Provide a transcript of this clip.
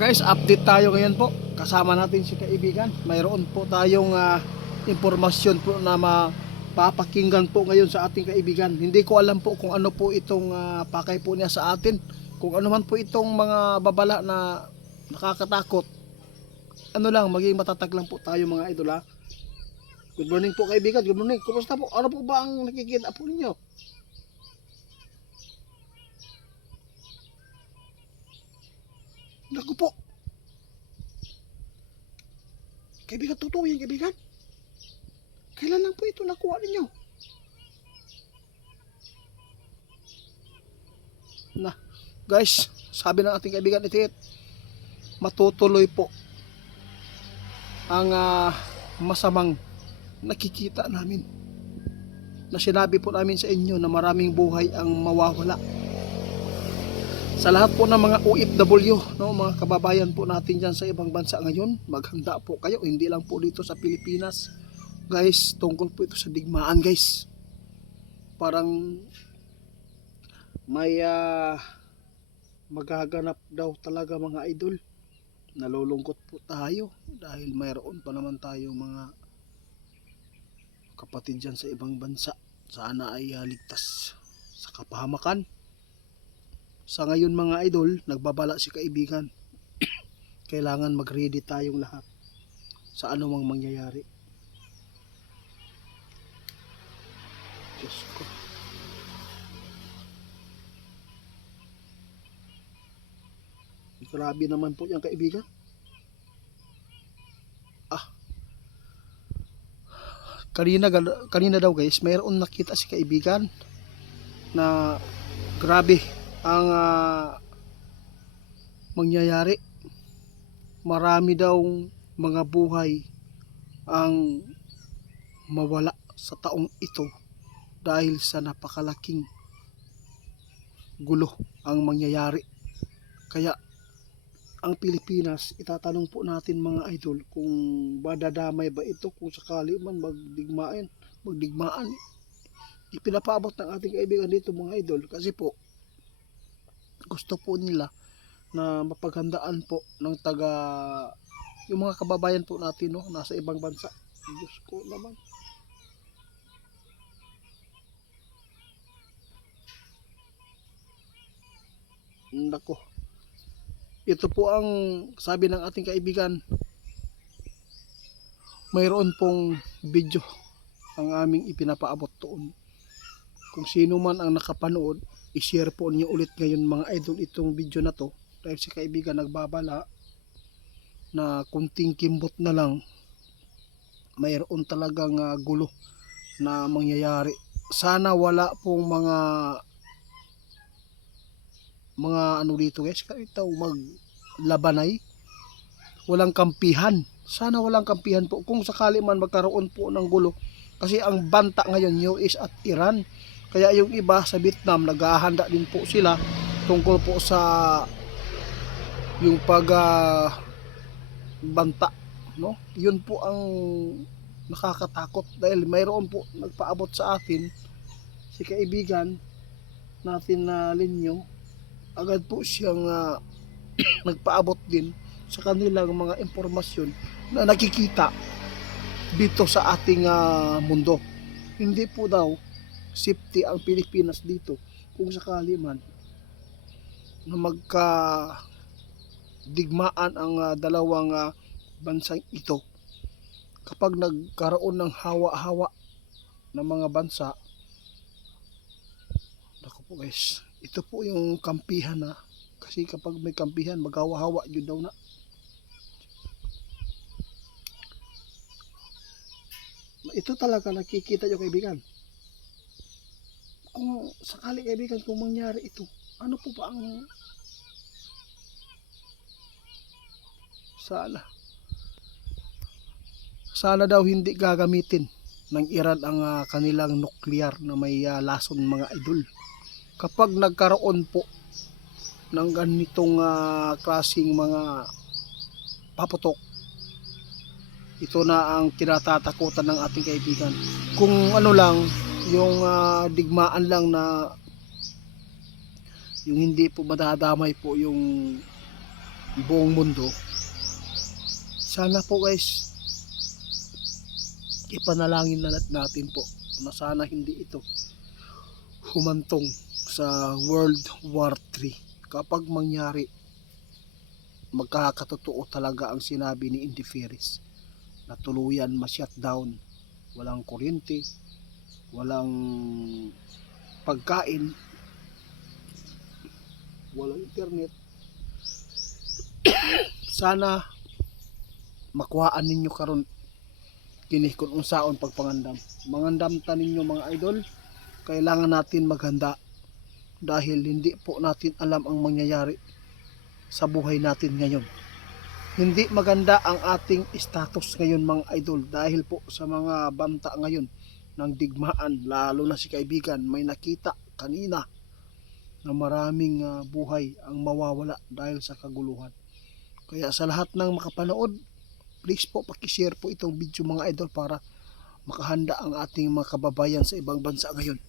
Guys, update tayo ngayon po. Kasama natin si kaibigan. Mayroon po tayong impormasyon po na mapapakinggan po ngayon sa ating kaibigan. Hindi ko alam po kung ano po itong pakay po niya sa atin. Kung ano man po itong mga babala na nakakatakot. Ano lang, maging matatag lang po tayo mga idol ha. Good morning po kaibigan, good morning. Kumusta po? Ano po ba ang nakikita po ninyo? Naku po. Kaibigan, totoo yan kaibigan. Kailan lang po ito nakuha ninyo? Na, guys, sabi ng ating kaibigan itit, matutuloy po ang masamang nakikita namin. Na sinabi po namin sa inyo na maraming buhay ang mawawala. Sa lahat po ng mga OFW, no, mga kababayan po natin dyan sa ibang bansa ngayon, maghanda po kayo, hindi lang po dito sa Pilipinas. Guys, tungkol po ito sa digmaan guys. Parang may magaganap daw talaga mga idol. Nalulungkot po tayo dahil mayroon pa naman tayo mga kapatid dyan sa ibang bansa. Sana ay ligtas sa kapahamakan. Sa ngayon mga idol, nagbabala si kaibigan. Kailangan mag-ready tayong lahat sa anumang mangyayari. Diyos ko. Grabe naman po yung kaibigan. Kanina daw guys, mayroon nakita si kaibigan na grabe ang mangyayari. Marami daw mga buhay ang mawala sa taong ito dahil sa napakalaking gulo ang mangyayari. Kaya ang Pilipinas, itatanong po natin mga idol kung madadamay ba ito kung sakali man magdigmaan. Ipinapaabot ng ating kaibigan dito mga idol kasi po gusto po nila na mapaghandaan po ng yung mga kababayan po natin no, nasa ibang bansa. Diyos ko naman. Nako. Ito po ang sabi ng ating kaibigan. Mayroon pong video ang aming ipinapaabot doon. Kung sino man ang nakapanood, i-share po niyo ulit ngayon mga idol itong video na to dahil si kaibigan nagbabala na kunting kimbot na lang mayroon talagang gulo na mangyayari. Sana wala pong mga ano dito guys, ito maglabanay, walang kampihan. Sana walang kampihan po kung sakali man magkaroon po ng gulo kasi ang banta ngayon US at Iran. Kaya yung iba sa Vietnam naghahanda din po sila tungkol po sa yung banta, no? Yun po ang nakakatakot dahil mayroon po nagpaabot sa atin si kaibigan natin na Linyo. Agad po siyang nagpaabot din sa kanilang mga impormasyon na nakikita dito sa ating mundo. Hindi po daw safety ang Pilipinas dito kung sakali man na magkadigmaan ang dalawang bansang ito. Kapag nagkaroon ng hawa-hawa ng mga bansa, naku po guys, ito po yung kampihan na kasi kapag may kampihan maghawa-hawa yun daw na. Ito talaga nakikita nyo kaibigan. Kung sakali kaibigan kung mangyari ito, ano po ba ang sana daw hindi gagamitin ng Iran ang kanilang nuclear na may lason mga idol. Kapag nagkaroon po ng ganitong klaseng mga paputok, ito na ang tinatatakutan ng ating kaibigan. Kung ano lang yung digmaan lang na yung hindi po madadamay po yung buong mundo. Sana po guys, ipanalangin na natin po na sana hindi ito humantong sa World War III. Kapag mangyari, magkakatotoo talaga ang sinabi ni Indy Ferris na tuluyan ma-shutdown, walang kuryente, walang pagkain, walang internet. Sana makuhaan ninyo karon kini kung unsaon pagpangandam. Mangandam ta ninyo mga idol, kailangan natin maghanda dahil hindi po natin alam ang mangyayari sa buhay natin ngayon. Hindi maganda ang ating status ngayon mga idol dahil po sa mga banta ngayon ng digmaan, lalo na si kaibigan may nakita kanina na maraming buhay ang mawawala dahil sa kaguluhan. Kaya sa lahat ng makapanood, please po pakishare po itong video mga idol para makahanda ang ating mga kababayan sa ibang bansa ngayon.